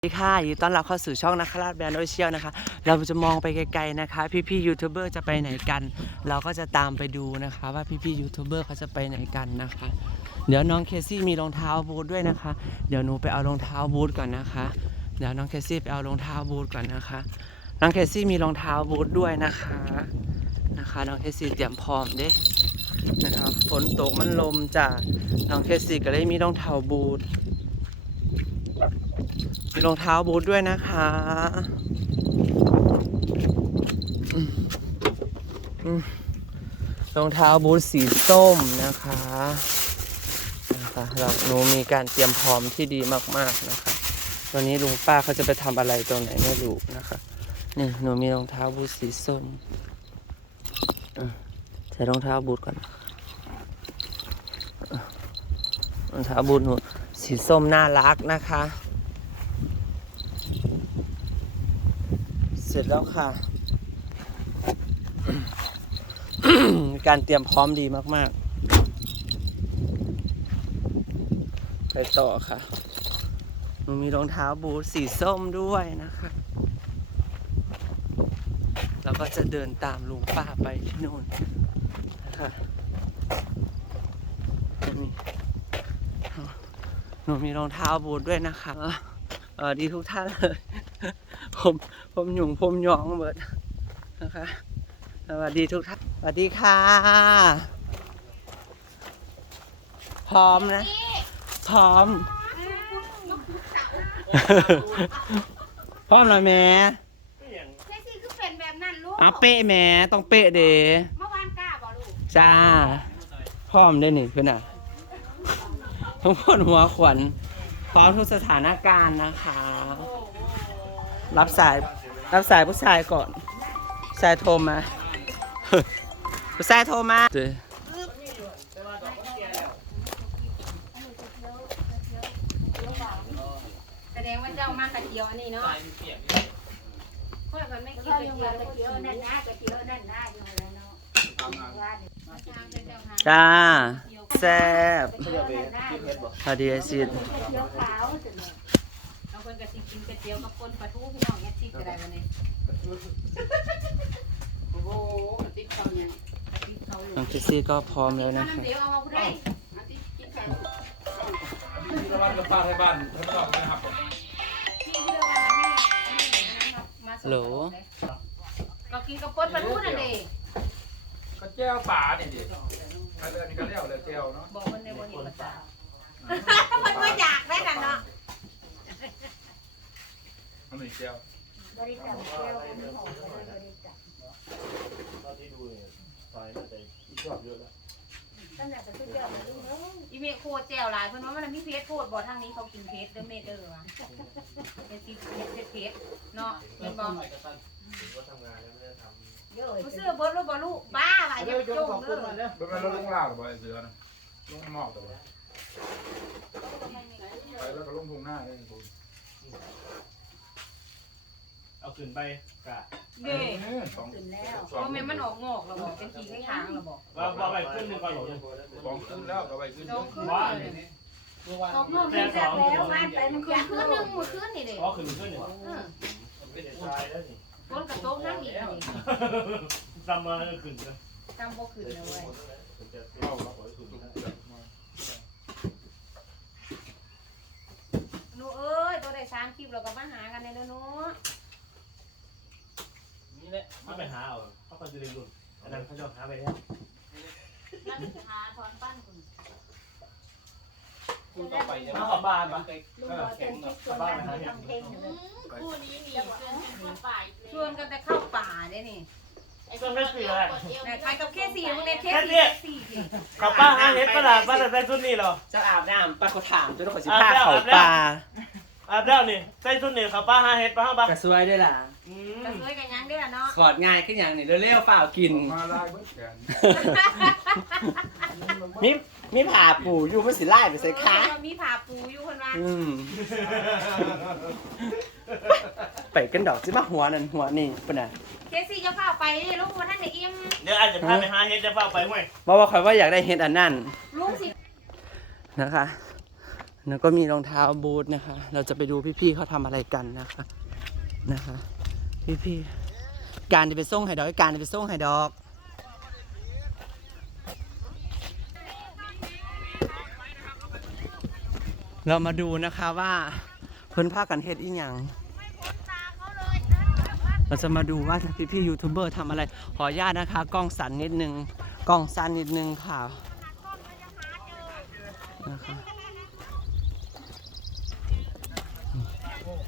สวัสดีค่ะยินดีต้อนรับเข้าสู่ช่องนักราชแบรนด์โอเชียลนะคะ เราจะมองไปไกลๆนะคะ พี่ๆยูทูบเบอร์จะไปไหนกัน เราก็จะตามไปดูนะคะ ว่าพี่ๆยูทูบเบอร์เขาจะไปไหนกันนะคะ เดี๋ยวน้องเคซี่มีรองเท้าบูทด้วยนะคะ เดี๋ยวหนูไปเอารองเท้าบูทก่อนนะคะ เดี๋ยวน้องเคซี่ไปเอารองเท้าบูทก่อนนะคะ น้องเคซี่มีรองเท้าบูทด้วยนะคะนะคะ น้องเคซี่เตรียมพร้อมเด้นะครับฝนตกมันลมจ้ะน้องเคซี่ก็เลยมีรองเท้าบูท รองเท้าบูทด้วยนะคะรองเท้าบูทสีส้มนะคะนะคะเราหนูมีการเตรียมพร้อมที่ดีมากๆนะคะวันนี้ลุงป้าเขาจะไปทำอะไรตรงไหนไม่รู้นะคะนี่หนูมีรองเท้าบูทสีส้มใส่รองเท้าบูทก่อนรองเท้าบูทหนูสีส้มน่ารักนะคะ เส ร็จแล้วค่ะ การเตรียมพร้อมดีมาก ๆ ไปต่อค่ะหนูมีรองเท้าบูทสีส้มด้วยนะคะ แล้วก็จะเดินตามลุงป้าไปที่นู่นนะคะนี่หนูมีรองเท้าบูทด้วยนะคะเออดีทุกท่านเลย ผม มหยุ่งผมหยองเบิดนะคะสวัสดีทุกท่านสวัสดีค่ะ พร้อมนะ พร้อม พร้อมแล้วแม่ใช่สิคือเป็นแบบนั้นลูกอะเป๊ะแม่ต้องเป๊ะเดเมื่อวานกล้าบอกลูกจ้า พร้อมได้หนิเพื่อนอะทุกคนหัวขวัญพร้อมทุกสถานการณ์นะคะ รับสาย รับสายผู้ชายก่อนผู้ชายโทรมาผู้ชายโทรมาเจอแสดงว่าเจ้ามากระเจียวอันนี้เนาะเพราะมันไม่กินกระเจียวกระเจียวนั่นนะกระเจียวนั่นนะอยู่แล้วเนาะว่าเดี๋ยวมาทางเป็นเจ้าหา จ้าแซ่บกระเจียวนั่นนะกระพอดีอาชิตเจียวขาวสุดเลยเอาคน กระสิกินกระเจียวกับปนปลาทูพี่น้องยัดชิกก็ได้วันนี้โอ้โหติ๊กเขาเนี่ยติ๊กเขาอยู่น้องคิสซี่ก็พร้อมแล้วน้นะคะำเดียวเอามาพูดได้มาติ๊กติ๊กเขาที่บ้านกับป้าไทยบ้านทั้งสองนะครับโหลก็กินกับปนปลาทูนั่นเองก็แจ้วป่าเนี่ยดิถ้าเรื่องนี้ก็เรียกเลยแจ้วเนาะบอกคนในวันนี้ภาษามันมาอยากได้กันเนาะ มันมีแจ้วบริการเที่ยวเป็นของบริการตั้งแต่จะซื้อเจ้ามาดูเนาะอีเมฆโคตรแจ่วหลายเพิ่นว่ามันมีเพชรโคตรบ่ทางนี้เขากินเพชรเด้อเมเด้อว่ะเพชรเพชรเพชรเนาะเห็นบ่ผู้ซื้อเบิดแล้วบ่ลูกบ้าว่ะอย่าไปจงเด้อเป็นไงเราลุงล่าหรือเปล่าไอ้เสือนะลุงหมอกแต่ว่าไปแล้วก็ลุงทุ่งหน้าเลยคุณ เอาขึ้นไปกะเด้สองขึ้นแล้วสองบ่แม่นมันออกงอกแล้วบ่เป็นขี้ข้างๆแล้วบ่ว่าว่าไปขึ้นหนึ่งก่อนหรอสองขึ้นแล้วก็ไปขึ้นสองคืนว่าเลยออกงอกขึ้นจากแล้วบ้านไปมันคืนคืนนึงมื้อคืนนี่เด้อ๋อขึ้นขึ้นหนึ่งเออเป็นชายแล้วนี่ฝนกระตกนั่งอีกนี่จำมาขึ้นเลยจำบ่ขึ้นเลยเว้ยเข้าแล้วก็ขึ้นหนูเอ้ยตัวได้สามคลิปเราก็มาหากันในเด้อหนู นี่แหละมาไปหาเอาเขาไปจะเรียนรุ่นอันนั้นเขาจะหาไปแล้วมันหาถอนปั้นคุณคุณต่อไปยังมาขอบ้านปะลุงบอกเป็นคลิปส่วนการทำเพลงอยู่เลยคู่นี้หนีเกินเข้าป่าอีกชวนกันแต่เข้าป่าได้นี่ไอ้คนเสียแต่ไปกับเคสี่มึงในเคสี่เคสี่กับป้าหาเห็ดประหลาดป้าแต่ใส่ชุดนี้เหรอเจ้าอาบน้ำป้าเขาถามจนเขาสิพาเขาป่า อาบแล้วนี่ใส่ชุดนี้กับป้าหาเห็ดป้าห้าบ้ากระซวยด้วยล่ะอืกระมเทยกันยังด้วยเนาะกอดง่ายขึ้นอย่างนี้เร็วๆฝ่าวกิน มาลายเบิ้ลแขนมีมีผ่าปูอยู่มันสิไล่ไปใส่ขามีผ่าปูอยู่คนว่าอืมไปกันดอกสิมาหัวนั่นหัวนี่ปะน่ะเคสี่จะเข้าไปลูกวันนั้นเด็กอิ่มเดี๋ยวอาจจะพาไปหาเห็ดจะพาไปไหมบอกว่าคอยว่าอยากได้เฮ็ดอันนั้น ลุงสิ นะคะ แล้วก็มีรองเท้าบูทนะคะ เราจะไปดูพี่ๆเขาทำอะไรกันนะคะนะคะ พี่ๆการจะไปส่งไฮดอกการจะไปส่งไฮดอกเรามาดูนะคะว่าเพิ่นพากันเฮ็ดอีหยังเราจะมาดูว่าพี่พี่ๆยูทูบเบอร์ทำอะไร ขออนุญาตนะคะ กล้องสั่นนิดนึง กล้องสั่นนิดนึงค่ะนะคะ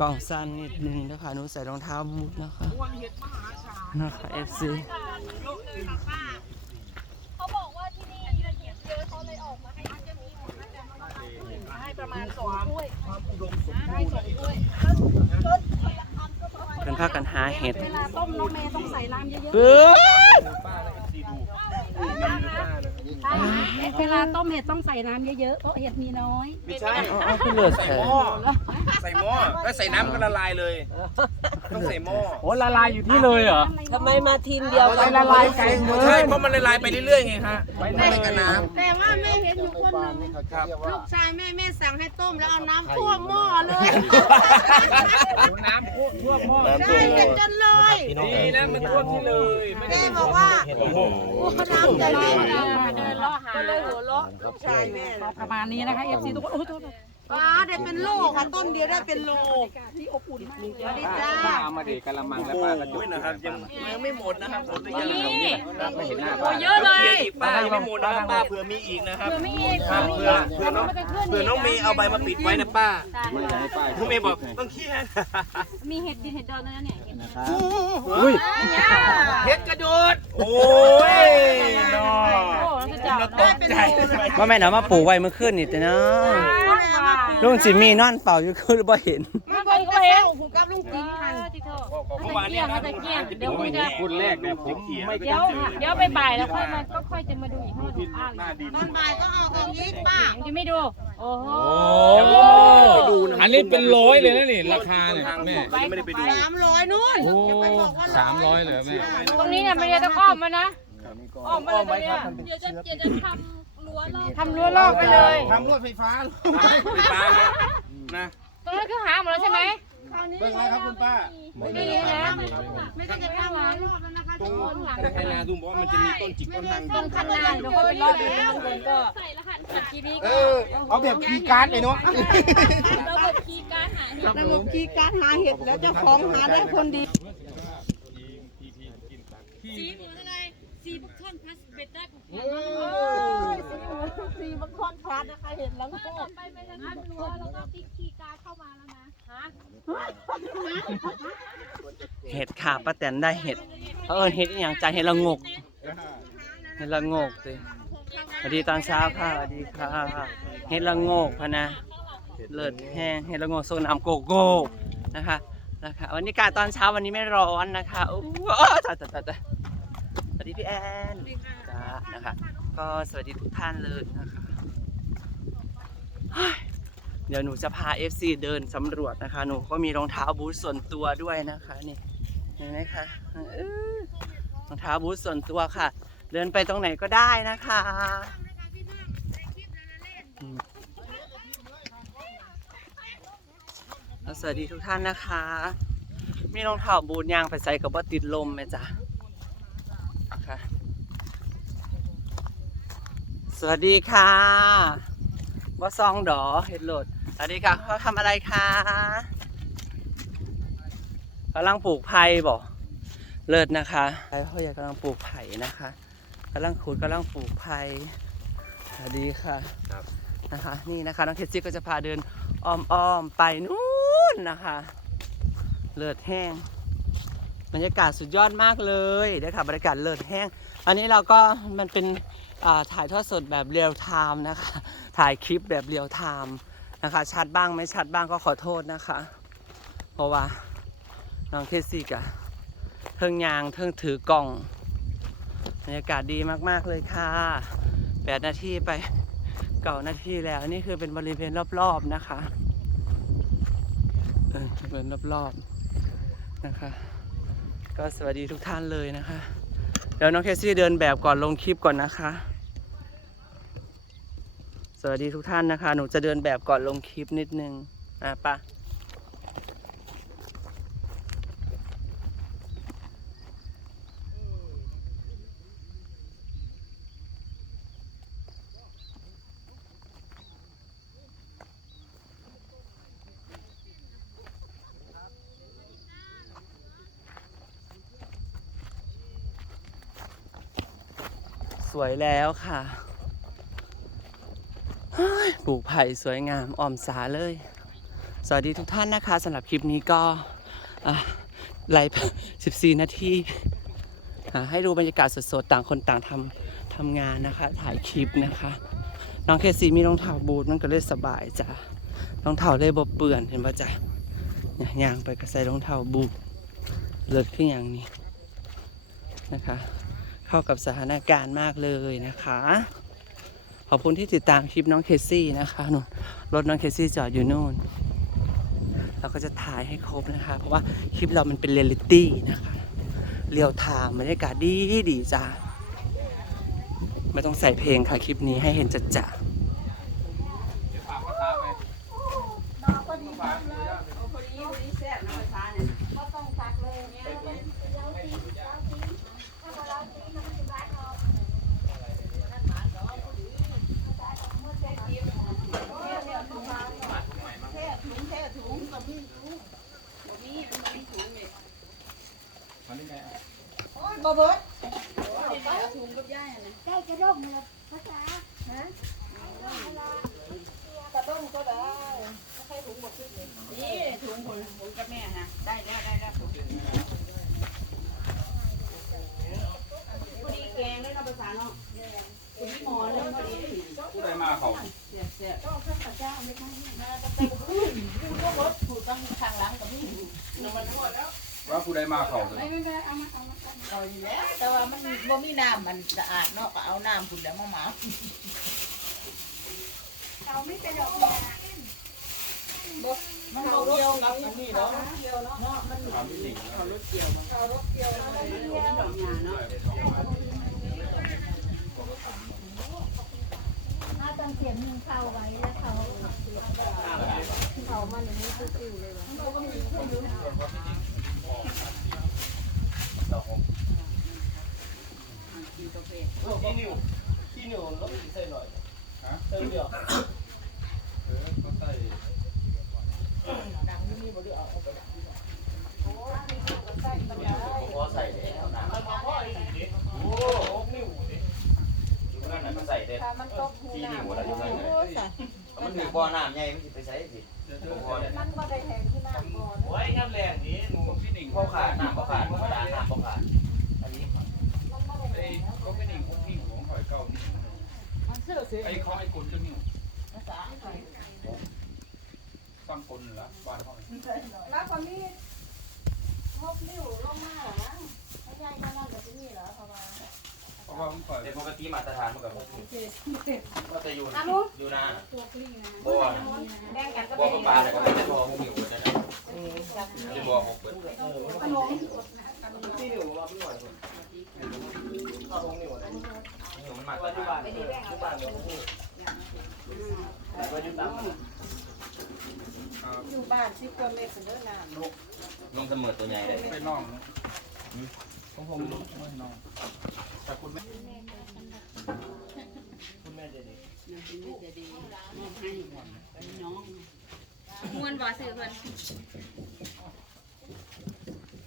กล้องสั่นนิดนึงนะคะหนูใส่รองเท้าบูทนะคะนะคะ FC เขาบอกว่าที่นี่ละเอียดเยอะเขาเลยออกมาให้จะมีหมดให้ประมาณสองถ้วยให้สองถ้วยเพิ่นพากันหาเห็ดเวลาต้มน้องเมย์ต้องใส่น้ำเยอะเอ้ยๆเวลาต้มเห็ดต้องใส่น้ำเยอะๆเพราะเห็ดมีน้อย ไม่ใช่เอาเอาขึ้นเลือดแทน ใส่หม้อถ้าใส่น้ำก็ละลายเลย ต้องใส่หม้อโอ้ละลายอยู่ที่เลยเหรอ ทำไมมาทีมเดียวละลายไก่ใช่เพราะมันละลายไปเรื่อยๆไงฮะไม่ได้กับน้แต่ว่าแม่เห็นอยู่คนหนึงลูกชายแม่แม่สั่งให้ต้มแล้วเอาน้ำท่วมหม้อเลยำน้ำท่วมหม้อใช่เห็นจนเลยดีนะมันท่วมที่เลยไม่ได้แม่บอกว่าโอ้โหน้ำจะเลยเดินล่อหาเลยหัวเราะลูกชายแม่ประมาณนี้นะคะ FC ทุกคนโอ้โหโทษ ป้าได้เป็นโลค่ะ ต้มเดียวได้เป็นโลที่อบอุ่นมากสวัสดีจ้าเอามาดีกะละมังแล้วป้าก็จุนะครับ ยังยังไม่หมดนะครับหมดหรือยังไม่เห็นหน้าป้าเยอะเลยป้ายังไม่หมดนะครับป้าเผื่อมีอีกนะครับไม่อีกครับเผื่อเผื่อน้องเผื่อน้องเมย์เอาใบมาปิดไว้นะป้าน้องเมย์บอกต้องเครียดมีเห็ดดินเห็ดดอนนั่นเนี่ยเห็ดอุ้ยเฮ็ดกระโดดโอ้ยน้อโอ้แล้วจะจับเราตกใจว่าแม่นเอามาปลูกไว้เมื่อคืนนี่แต่เนาะ ลุงจิมมี่นอนเป่าอยู่คือบ่เห็นมันเป็นกระเซ้าหูกับลุงจิงหันเมื่อวานเนี่ยนะเดี๋ยวคุยกันคุณแรกเนี่ยผมไม่เดี๋ยวเดี๋ยวไปบ่ายแล้วค่อยมาก็ค่อยจะมาดูอีกห้องดูอ่านหน้าดินตอนบ่ายก็เอากองยิงป้าจะไม่ดูโอ้โหอันนี้เป็นร้อยเลยนะนี่ราคาเนี่ยแม่ไม่ได้ไปดูสามร้อยนู่นโอ้อย่าไปบอกว่าสามร้อยเลยเหรอแม่ตรงนี้เนี่ยไม่ได้ต้องอ้อมมานะอ้อมมาเลยตรงเนี้ยเดี๋ยวจะเดี๋ยวจะทำ รั้วรอบทำรั้วรอบไปเลยทำรวดไฟฟ้าไฟฟ้าเนี่ยนะตรงนั้นคือหาหมดแล้วใช่ไหมคราวนี้เบิ่งอะไรครับคุณป้าไม่มีนะไม่ได้จะทำรั้วรอบแล้วนะคะทุกคนหลังแต่ใครนาดูบอกว่ามันจะมีต้นจิกต้นทางต้นคันนาเดี๋ยวก็ไปรอบดูทุกคนก็ใส่รหัสทีนี้เอก็อเอาแบบคีย์การ์ดเลยเนาะระบบคีย์การหาเห็ดระบบคีย์การหาเห็ดแล้วเจ้าของหาได้คนดีสีหมูอะไรสีบุกท่อนพลาส เบต้าของสีบังคอนพลัดนะคะเห็นแล้วก็ไปไปทางนั้นรั้วแล้วก็ติ๊กคีย์การเข้ามาแล้วนะเห็ดค่ะป้าแตนได้เห็ดเออเห็ดอหย่างใจเห็ดละงก เห็ดละงกสิสวัสดีตอนเช้าค่ะสวัสดีค่ะเห็ดละงกพะนะ เลิศแห้งเห็ดละงกโซนามโกโก้นะคะนะคะวันนี้อากาศตอนเช้าวันนี้ไม่ร้อนนะคะอู้ตายตายตายตายสวัสดีพี่แอนจ้า นะคะ ก็สวัสดีทุกท่านเลยนะคะเดี๋ยวหนูจะพา FC เดินสำรวจนะคะ หนูก็มีรองเท้าบูทส่วนตัวด้วยนะคะนี่เห็นไหมคะรองเท้าบูทส่วนตัวค่ะ เดินไปตรงไหนก็ได้นะคะสวัสดีทุกท่านนะคะ มีรองเท้าบูทยางไปใส่กับว่าติดลมไหมจ๊ะ สวัสดีค่ะว่าซองดอเห็ดโหลด สวัสดีค่ะเขาทำอะไรคะกำลังปลูกไผ่บ่เลิศนะคะไผ่พ่อใหญ่กำลังปลูกไผ่นะคะกำลังขุดกำลังปลูกไผ่สวัสดีค่ะครับนะคะ นี่นะคะน้องเคซี่ก็จะพาเดินอ้อมๆไปนู่นนะคะ เลิศแห้ง บรรยากาศสุดยอดมากเลยเดี๋ยวค่ะบรรยากาศเลิศแห้ง อันนี้เราก็มันเป็นถ่ายทอดสดแบบเรียลไทม์นะคะ ถ่ายคลิปแบบเรียลไทม์นะคะ ชัดบ้างไม่ชัดบ้างก็ขอโทษนะคะ เพราะว่าน้องเคซี่กะเทิงยางเทิงถือกล่องบรรยากาศดีมากๆเลยค่ะแปดนาทีไปเก่านาทีแล้ว นี่คือเป็นบริเวณรอบๆนะคะ เออบริเวณรอบๆนะคะ ก็สวัสดีทุกท่านเลยนะคะ เดี๋ยวน้องเคซี่เดินแบบก่อนลงคลิปก่อนนะคะ สวัสดีทุกท่านนะคะ หนูจะเดินแบบก่อนลงคลิปนิดนึงอะปะ สวยแล้วค่ะปลูกไผ่สวยงามอ่อมสาเลย สวัสดีทุกท่านนะคะสำหรับคลิปนี้ก็ไลฟ์14 นาทีให้ดูบรรยากาศสดๆ ต่างคนต่างทำทำงานนะคะ ถ่ายคลิปนะคะ น้องเคซีมีรองเท้าบูทมันก็เลยสบายจ้ะรองเท้าเลยบเปื่อนเห็นป่ะจ๊ะยย่างไปก็ใส่รองเท้าบูทเลิศขึ้นอย่างนี้นะคะ เข้ากับสถานการณ์มากเลยนะคะ ขอบคุณที่ติดตามคลิปน้องเคซี่นะคะนู่นรถน้องเคซี่จอดอยู่นู่น เราก็จะถ่ายให้ครบนะคะ เพราะว่าคลิปเรามันเป็นเรียลลิตี้นะคะ เรียวทางบรรยากาศดีดีจ้าไม่ต้องใส่เพลงค่ะคลิปนี้ให้เห็นจัดจ้า ก็ต้องตักเลยเนี่ยเราตีเราตีถ้าเราตีมันจะบาดออก ได้กระด้งเลยภาษาฮะกระด้งก็ได้ไม่ใช่ถุงหมดขึ้นเลยนี่ถุงผมผมกับแม่นะได้แล้วได้แล้วพอดีแกงด้ภาษาเนาะพอดีหมอเลยพอดีผู้ใดมาเขาเสียบเสียบ ก็ข้าวเจ้าไม่ใช่ รถผูกต้องทางหลังกับพี่ ว่าผู้ใดมาเขาเลยไม่ไม่ไม่เอามาเอามาเอาอยู่แล้ว แต่ว่ามันบ่มีน้ำมันสะอาดเนาะก็เอาน้ำผุดแล้วมาหมาเราไม่เป็นดอกมันเอาเกี่ยวกับอันนี้เนาะถามพี่หนิงนะดอกหญ้าเนาะถ้าตอนเสียงมึงเข้าไว้แล้วเขาเขามันอย่างนี้ติ้วๆเลยวะ ที่นิวที่นิวรถอีกใส่หน่อยเติมเดียวเออก็ใส่ดังนี่บ่ได้เอาออกไปดังพอใส่แล้วนะมันมาพ่ออีกนิดโอ้นิวดิอยู่นั่นน่ะมันใส่ได้ถ้ามันตกหูที่น้นี่หัวแล้วอยู่นั่นเลยโอ้ยสะมันมีบ่อน้ำใหญ่มันสิไปใส่สิเดี๋ยวบ่พอเนี่ยำมันก็ได้แทงที่หน้าบ่อโอ้ยงามแรงนี้หนูพี่หนิงบ่ขาดน้ำบ่ขาดธรรมดาน้ำบ่ขาดอันนี้ ไอ้เขาพี่หนิงพวกนี่ของหอยเก่านี่ มันเสื้อเสีย ไอ้เขาไอ้คนจะนี่ภาษาฟังคนเหรอบ้านเขาแล้วคนนี้งบนิ้วลงมาเหรอนะไม่ใช่ก็นั่นกับที่นี่เหรอเพราะว่าเพราะว่าผมคอยแต่ปกติมาตรฐานมันก็บ่ก็จะอยู่อยู่นาตัวกลิ้งนะบ่อแบ่งกันก็บ่อเป็นปลาแล้วก็ไม่ได้บ่อหกนิ้วนั่นน่ะจะบ่อหกเปิดขนมที่นิวมาพี่หน่อยคนเข้าตรง นิวนะนิ้วมันมาตรว่าที่ฐานที่บ้านเดี๋ยวนี่ว่าอยู่ตามอยู่บ้านสิบกว่าเมตรเด้อน้ำลงเสมอตัวใหญ่เลยไปน้องของผมลูกไม่น้องแต่คุณแม่คุณแม่เจะดีน้องมวนบ่ซื้อเพิ่น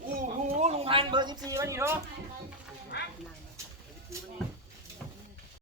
โอ้โหลุงพันเบอร์14วันนี้เนาะ